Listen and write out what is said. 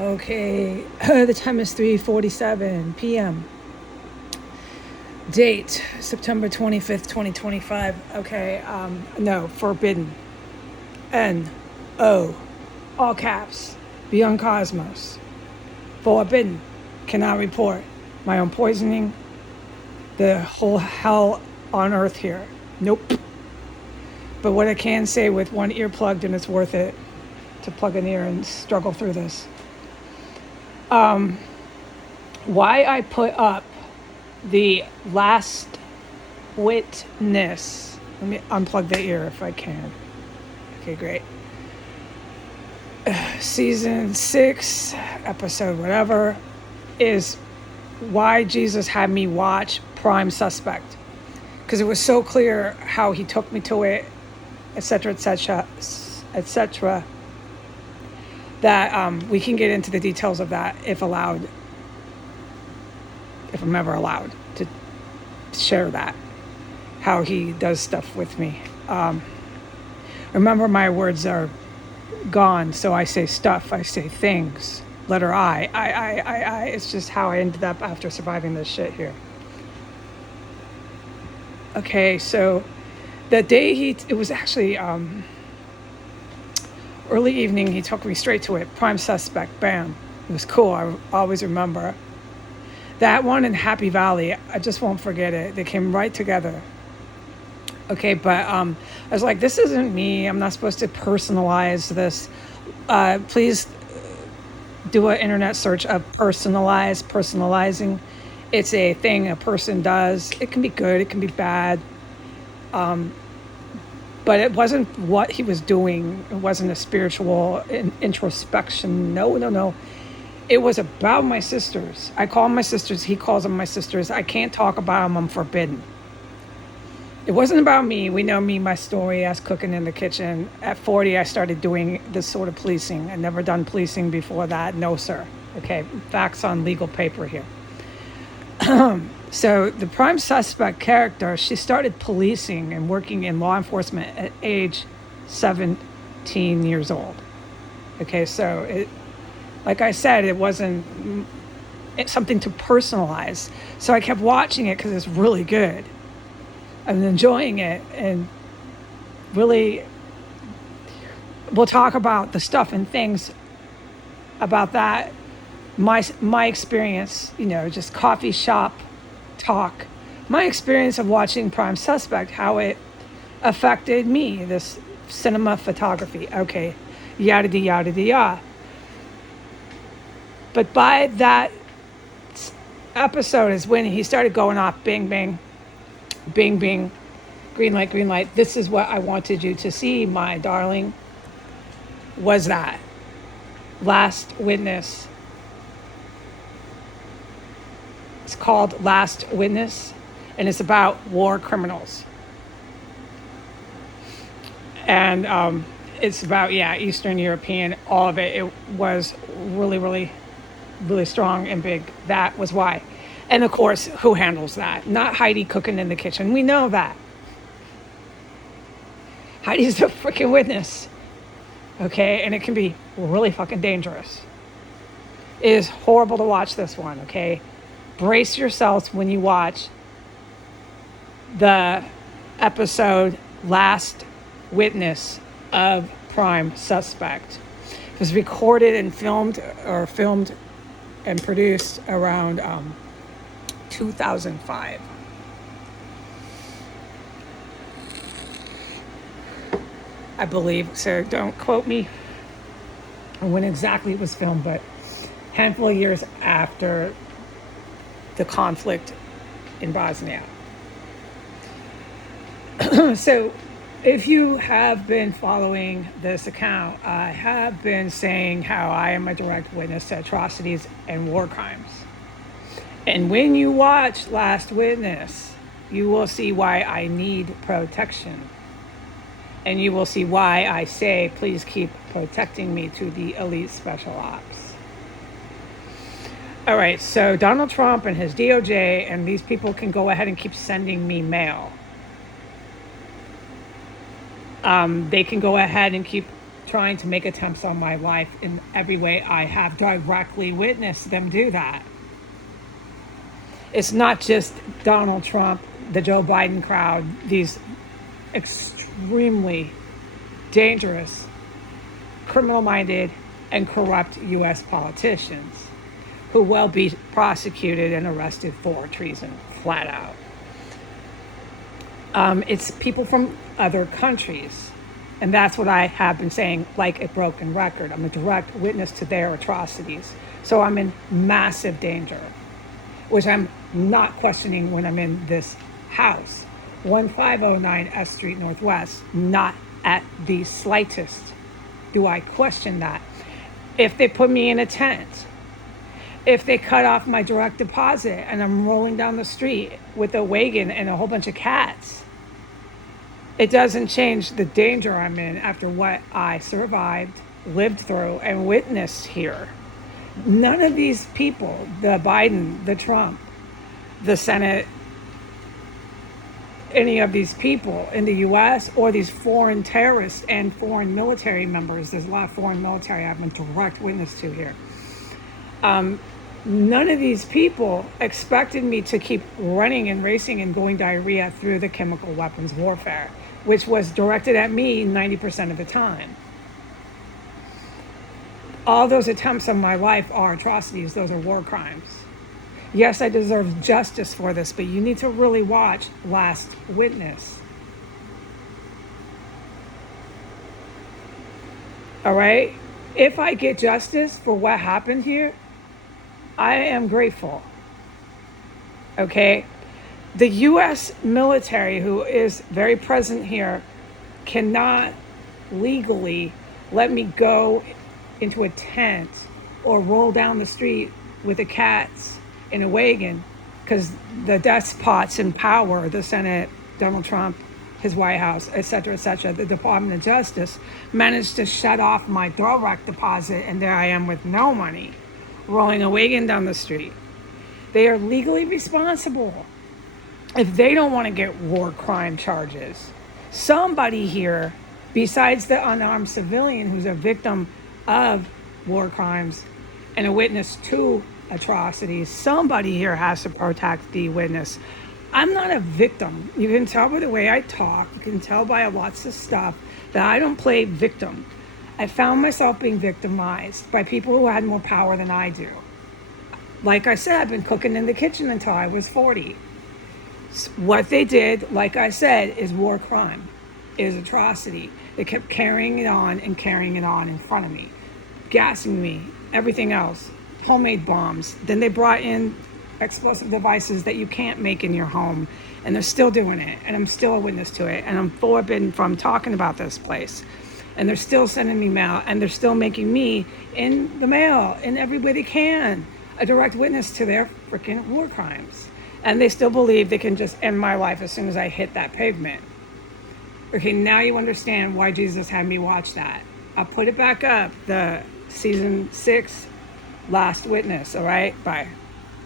Okay, the time is 3:47 p.m. Date, September 25th, 2025. Okay, no, forbidden. N-O, all caps, beyond cosmos. Forbidden, cannot report. My own poisoning, the whole hell on earth here. Nope. But what I can say with one ear plugged, and it's worth it to plug an ear and struggle through this. Why I put up the last witness. Let me unplug the ear if I can. Okay, great. Season 6, episode whatever, is why Jesus had me watch Prime Suspect. Because it was so clear how he took me to it, etc., etc., etc., that we can get into the details of that if allowed, if I'm ever allowed to share that, how he does stuff with me. Remember, my words are gone, so I say stuff, I say things. Letter I. It's just how I ended up after surviving this shit here. Okay, so the day it was actually early evening, he took me straight to it. Prime Suspect, bam. It was cool. I always remember. That one in Happy Valley, I just won't forget it. They came right together. Okay, but I was like, this isn't me. I'm not supposed to personalize this. Please do an internet search of personalizing. It's a thing a person does. It can be good, it can be bad. But it wasn't what he was doing. It wasn't a spiritual introspection. No. It was about my sisters. I call them my sisters. He calls them my sisters. I can't talk about them. I'm forbidden. It wasn't about me. We know me, my story, us cooking in the kitchen. At 40, I started doing this sort of policing. I'd never done policing before that. No, sir. Okay, facts on legal paper here. So the Prime Suspect character, she started policing and working in law enforcement at age 17 years old. Okay, so it, like I said, it wasn't something to personalize. So I kept watching it because it's really good. I'm enjoying it, and really, we'll talk about the stuff and things about that. My experience, just coffee shop talk. My experience of watching Prime Suspect, how it affected me, this cinema photography. Okay, yada yada yada. But by that episode is when he started going off, bing bing, bing bing, green light, green light. This is what I wanted you to see, my darling. Was that Last Witness. It's called Last Witness, and it's about war criminals. And it's about, Eastern European, all of it. It was really, really, really strong and big. That was why. And of course, who handles that? Not Heidi cooking in the kitchen. We know that. Heidi's the freaking witness. Okay, and it can be really fucking dangerous. It is horrible to watch this one, okay? Brace yourselves when you watch the episode Last Witness of Prime Suspect. It was recorded and filmed and produced around 2005. I believe, so don't quote me on when exactly it was filmed, but a handful of years after the conflict in Bosnia. So if you have been following this account, I have been saying how I am a direct witness to atrocities and war crimes. And when you watch Last Witness, you will see why I need protection. And you will see why I say, please keep protecting me to the elite special ops. All right, so Donald Trump and his DOJ, and these people can go ahead and keep sending me mail. They can go ahead and keep trying to make attempts on my life in every way. I have directly witnessed them do that. It's not just Donald Trump, the Joe Biden crowd, these extremely dangerous, criminal-minded, and corrupt U.S. politicians who will be prosecuted and arrested for treason, flat out. It's people from other countries. And that's what I have been saying, like a broken record. I'm a direct witness to their atrocities. So I'm in massive danger, which I'm not questioning when I'm in this house. 1509 S Street Northwest, not at the slightest do I question that. If they put me in a tent, if they cut off my direct deposit and I'm rolling down the street with a wagon and a whole bunch of cats, it doesn't change the danger I'm in after what I survived, lived through, and witnessed here. None of these people, the Biden, the Trump, the Senate, any of these people in the U.S. or these foreign terrorists and foreign military members, there's a lot of foreign military I've been direct witness to here. None of these people expected me to keep running and racing and going diarrhea through the chemical weapons warfare, which was directed at me 90% of the time. All those attempts on my life are atrocities. Those are war crimes. Yes, I deserve justice for this, but you need to really watch Last Witness. All right? If I get justice for what happened here, I am grateful. Okay? The U.S. military, who is very present here, cannot legally let me go into a tent or roll down the street with the cats in a wagon, because the despots in power, the Senate, Donald Trump, his White House, et cetera, the Department of Justice, managed to shut off my direct deposit, and there I am with no money, rolling a wagon down the street. They are legally responsible if they don't want to get war crime charges. Somebody here, besides the unarmed civilian who's a victim of war crimes and a witness to atrocities, somebody here has to protect the witness. I'm not a victim. You can tell by the way I talk. You can tell by lots of stuff that I don't play victim. I found myself being victimized by people who had more power than I do. Like I said, I've been cooking in the kitchen until I was 40. What they did, like I said, is war crime, is atrocity. They kept carrying it on in front of me, gassing me, everything else. Homemade bombs. Then they brought in explosive devices that you can't make in your home, and they're still doing it, and I'm still a witness to it, and I'm forbidden from talking about this place, and they're still sending me mail, and they're still making me in the mail in every way they can a direct witness to their freaking war crimes, and they still believe they can just end my life as soon as I hit that pavement. Okay, now you understand why Jesus had me watch that. I'll put it back up, the season 6 Last Witness. All right, bye.